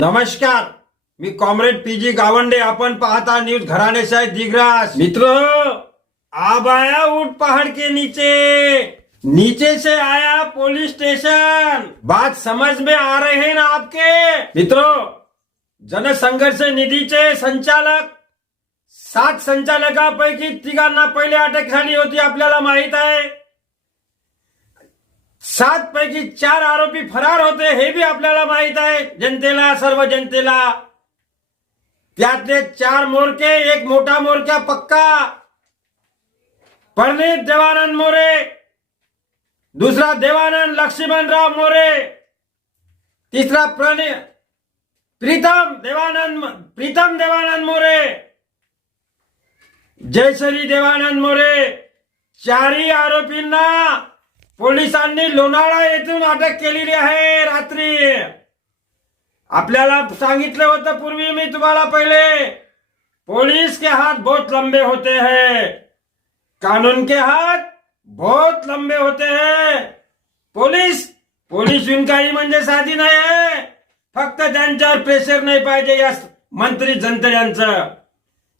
नमस्कार. मी comrade PG Gawande. आपण पाहता न्यूज घराणे साहेब दिग्रास. मित्र. आया ऊट पहाड़ के नीचे. नीचे से आया पुलिस स्टेशन बात समझ में आ रहे हैं ना आपके? मित्रों. जनसंघर्ष निधीचे संचालक. सात संचालकापैकी तिघांना पहिले अटक झाली होती आपल्याला माहीत आहे. सात पैकी चार आरोपी फरार होते हे बी आपल्याला माहीत आहे. जनतेला सर्व जनतेला. त्यातले चार मोरके एक मोठा मोरक्या पक्का. परनीत देवानंद मोरे. दुसरा देवानंद लक्ष्मणराव मोरे. तिसरा प्रणय प्रीतम देवानंद प्रीतम देवानंद मोरे. जयश्री देवानंद मोरे. चारही आरोपींना पोलिसांनी लोणाळा येथून अटक केलेली आहे रात्री. आपल्याला सांगितलं होतं पूर्वी मी तुम्हाला पहिले. पोलीस के हात बहुत लंबे होते हैं. कानून के हात बहुत लंबे होते हैं. पोलीस पोलीस विणकारी म्हणजे साधी नाही आहे. फक्त त्यांच्यावर प्रेशर नाही पाहिजे या मंत्री जनते यांचं.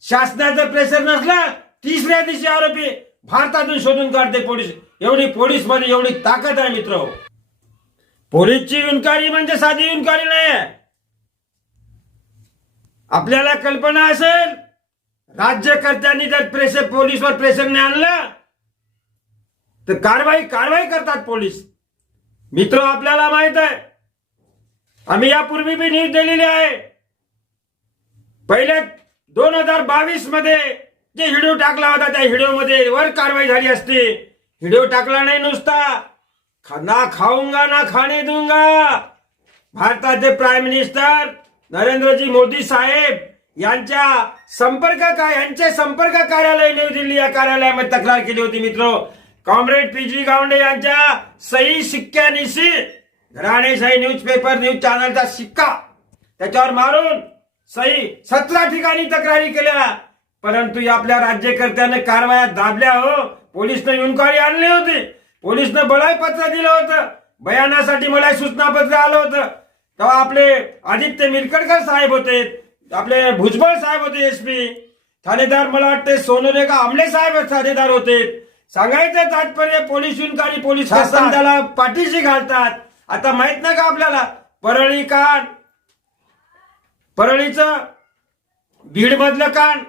शासनाचं प्रेशर नसलं तिसऱ्या दिवशी आरोपी भारतातून शोधून काढते पोलीस. एवढी पोलीसमध्ये एवढी ताकद आहे मित्र. पोलीसची युनकारी म्हणजे साधी युनकारी नाही आहे आपल्याला कल्पना असेल राज्यकर्त्यांनी जर प्रेशर पोलीसवर प्रेशर नाही आणलं तर कारवाई कारवाई करतात पोलीस. मित्र आपल्याला माहीत आहे आम्ही यापूर्वी बी न्यूज दिलेली आहे. पहिले दोन हजार बावीसमध्ये जे व्हिडिओ टाकला होता त्या व्हिडिओमध्ये वर कारवाई झाली असते. व्हिडिओ टाकला नाही नुसता. ना खाऊंगा ना खाणे दूंगा. भारताचे प्राईम मिनिस्टर नरेंद्रजी मोदी साहेब यांच्या संपर्क काय यांचे संपर्क कार्यालय नवी दिल्ली या कार्यालयामध्ये तक्रार केली होती मित्र. कॉम्रेड पीजी गावंडे यांच्या सही शिक्क्यानिशी घराणे सही न्यूज पेपर न्यूज चॅनलचा शिक्का. त्याच्यावर मारून सही सतरा ठिकाणी तक्रारी केल्या. परंतु आपल्या राज्यकर्त्याने कारवाया दाबल्या हो. पोलिसनं युनकारी आणली होती. पोलिसनं बळाई पत्र दिलं होतं. बयानासाठी मला सूचनापत्र आलं होतं. तेव्हा आपले आदित्य मिरकडकर साहेब होते. आपले भुजबळ साहेब होते एसपी ठाणेदार मला वाटते सोनोने का आमले साहेब ठाणेदार होते. सांगायचं तात्पर्य पोलीस युनकारी पोलीस त्याला पाठीशी घालतात. आता माहीत नाही का आपल्याला? परळी कांड. परळीचं बीड मधलं कांड.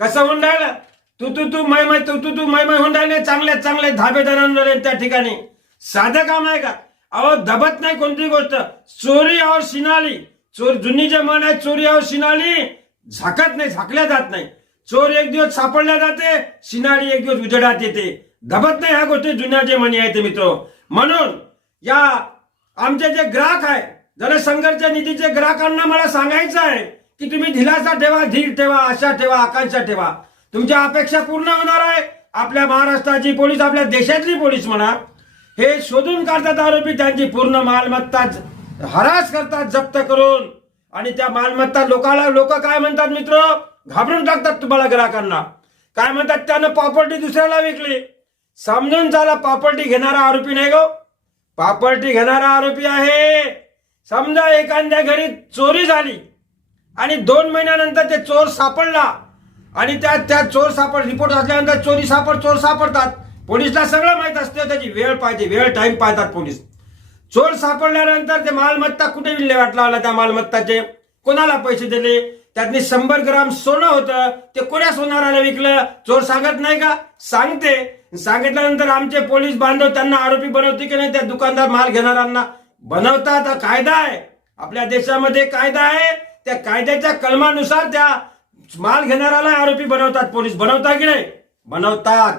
कसं होऊन राहिलं तू तू तू मै मै तू तू तू मै होऊन राहिले. चांगले चांगले धाबेदारांना राहिले त्या ठिकाणी. साधं काम आहे का? अहो दबत नाही कोणती गोष्ट. चोरी और शिनाली. चोर जुनी जे म्हण आहे चोरी और शिनाली झाकत नाही झाकल्या जात नाही. चोर एक दिवस सापडल्या जाते शिनाली एक दिवस उजेडात येते. दबत नाही ह्या गोष्टी जुन्या जे म्हणी आहेत मित्र. म्हणून या आमचे जे ग्राहक आहे जनसंघर्ष निधीचे ग्राहकांना मला सांगायचं आहे की तुम्ही दिलासा ठेवा धीर ठेवा आशा ठेवा आकांक्षा ठेवा. तुमच्या अपेक्षा पूर्ण होणार आहे. आपल्या महाराष्ट्राची पोलीस आपल्या देशातली पोलीस म्हणा हे शोधून काढतात आरोपी. त्यांची पूर्ण मालमत्ता हरास करतात जप्त करून. आणि त्या मालमत्ता लोकाला लोक काय म्हणतात मित्र? घाबरून टाकतात तुम्हाला ग्राहकांना. काय म्हणतात? त्यानं प्रॉपर्टी दुसऱ्याला विकली. समजून चाला प्रॉपर्टी घेणारा आरोपी नाही गो. प्रॉपर्टी घेणारा आरोपी आहे. समजा एखाद्या घरी चोरी झाली आणि दोन महिन्यानंतर ते चोर सापडला आणि त्या त्या चोर सापड रिपोर्ट असल्यानंतर चोरी सापड चोर सापडतात. पोलिसला सगळं माहीत असतं त्याची वेळ पाहिजे वेळ टाईम पाहतात पोलीस. चोर सापडल्यानंतर ते मालमत्ता कुठे विल्हेवाट लावला त्या मालमत्ताचे? कोणाला पैसे दिले? त्यातनी शंभर ग्राम सोनं होतं ते कोण्या सोनाराला विकलं? चोर सांगत नाही का? सांगते. सांगितल्यानंतर आमचे पोलीस बांधव त्यांना आरोपी बनवते की नाही त्या दुकानदार माल घेणाऱ्यांना? बनवतात. हा कायदा आहे. आपल्या देशामध्ये कायदा आहे. त्या कायद्याच्या कलमानुसार त्या माल घेणाऱ्याला आरोपी बनवतात पोलीस बनवतात की नाही? बनवतात.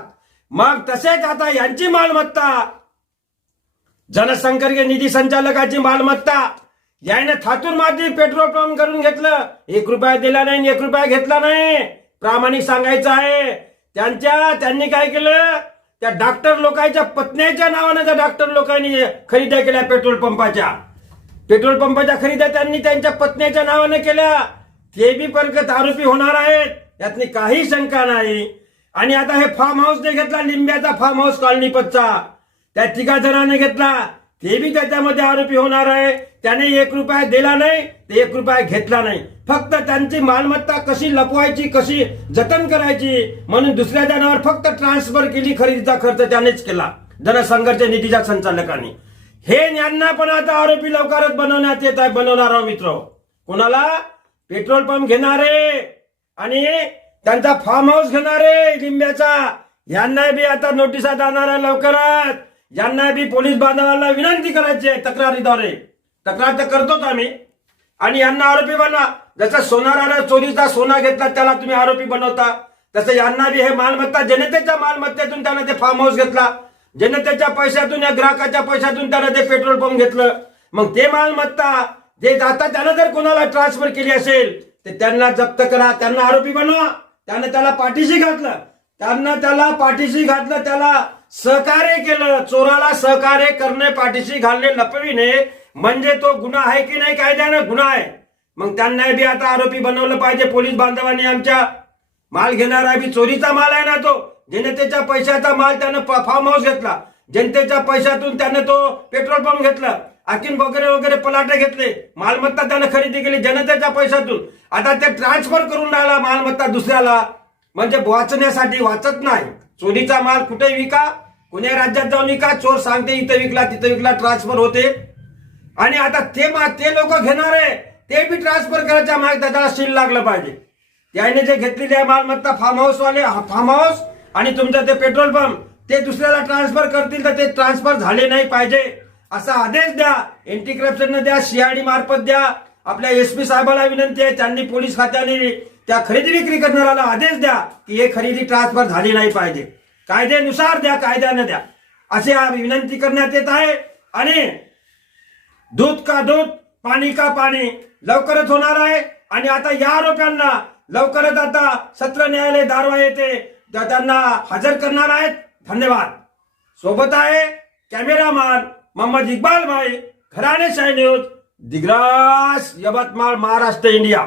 मग तसेच आता यांची मालमत्ता जनसंपर्क निधी संचालकाची मालमत्ता याने थातूर माती पेट्रोल पंप करून घेतलं. एक रुपया दिला नाही एक रुपया घेतला नाही. प्रामाणिक सांगायचं आहे. त्यांच्या त्यांनी काय केलं? त्या डॉक्टर लोकांच्या पत्न्याच्या नावाने त्या डॉक्टर लोकांनी खरेद्या केल्या पेट्रोल पंपाच्या. पेट्रोल पंपाच्या खरेद्या त्यांनी त्यांच्या पत्नीच्या नावाने केल्या. ते बी परकत आरोपी होणार आहेत यातनी काही शंका नाही. आणि आता हे फार्म हाऊसने घेतला लिंब्याचा फार्म हाऊस कॉलनी त्या तिघा जणांनी घेतला. ते बी त्याच्यामध्ये आरोपी होणार आहे. त्याने एक रुपया दिला नाही ते एक रुपया घेतला नाही. फक्त त्यांची मालमत्ता कशी लपवायची कशी जतन करायची म्हणून दुसऱ्या जणावर फक्त ट्रान्सफर केली खरेदीचा खर्च त्यानेच केला. जनसंघर्ष निधीच्या संचालकांनी. हे यांना पण आता आरोपी लवकरच बनवण्यात येत आहे. बनवणार आहोत मित्र. कोणाला? पेट्रोल पंप घेणारे आणि त्यांचा फार्म हाऊस घेणारे लिंब्याचा यांना बी आता नोटिसा जाणार आहे लवकरच. यांना बी पोलीस बांधवांना विनंती करायची आहे तक्रारीद्वारे. तक्रार तर करतोच आम्ही. आणि यांना आरोपी बनवा जसं सोनारानं चोरीचा सोना घेतला त्याला तुम्ही आरोपी बनवता. तसं यांना बी हे मालमत्ता जनतेच्या मालमत्तेतून त्यानं ते फार्म हाऊस घेतला. जनतेच्या पैशातून या ग्राहकाच्या पैशातून त्यानं ते पेट्रोल पंप घेतलं. मग ते मालमत्ता जे आता त्यानं जर कोणाला ट्रान्सफर केली असेल तर त्यांना जप्त करा. त्यांना आरोपी बनवा. त्यानं त्याला पाठीशी घातलं. त्यांना त्याला पाठीशी घातलं त्याला सहकार्य केलं. चोराला सहकार्य करणे पाठीशी घालणे लपविणे म्हणजे तो गुन्हा आहे की नाही कायद्यानं? गुन्हा आहे. मग त्यांना बी आता आरोपी बनवलं पाहिजे. पोलीस बांधवांनी आमच्या माल घेणारा बी चोरीचा माल आहे ना तो. जनतेच्या पैशाचा माल त्यानं फार्म हाऊस घेतला. जनतेच्या पैशातून त्यानं तो पेट्रोल पंप घेतला. अकिन वगैरे वगैरे पलाटे घेतले. मालमत्ता त्यानं खरेदी केली जनतेच्या पैशातून. आता ते ट्रान्सफर करून राहिला मालमत्ता दुसऱ्याला. म्हणजे वाचण्यासाठी वाचत नाही. चोरीचा माल कुठे विका. कुण्या राज्यात जाऊन विका. चोर सांगते इथं विकला तिथं विकला ट्रान्सफर होते. आणि आता ते मा ते लोक घेणार आहे. ते बी ट्रान्सफर करायच्या माग त्याला शील लागलं पाहिजे. त्याने जे घेतलेली आहे मालमत्ता फार्म हाऊसवाले फार्म हाऊस आणि तुमचं ते पेट्रोल पंप. ते दुसऱ्याला ट्रान्सफर करतील तर ते ट्रान्सफर झाले नाही पाहिजे. असा आदेश द्या. एंटी करप्शन द्या. सीआयडी मार्फत द्या. आपल्या एस पी साहेबाला विनंती आहे. त्यांनी पोलीस खात्याने त्या खरेदी विक्री करणाऱ्याला आदेश द्या की हे खरेदी ट्रान्सफर झाली नाही पाहिजे. कायद्यानुसार द्या कायद्याने द्या. असे विनंती करण्यात येत आहे. आणि दूध का दूध पाणी का पाणी लवकरच होणार आहे. आणि आता या आरोप्यांना लवकरच आता सत्र न्यायालय दारवा येते त्यांना हजर करणार आहेत. धन्यवाद। सोबत आहे कॅमेरामॅन मोहम्मद इक्बाल भाई घराने शाही न्यूज दिग्रास यवतमाळ महाराष्ट्र इंडिया।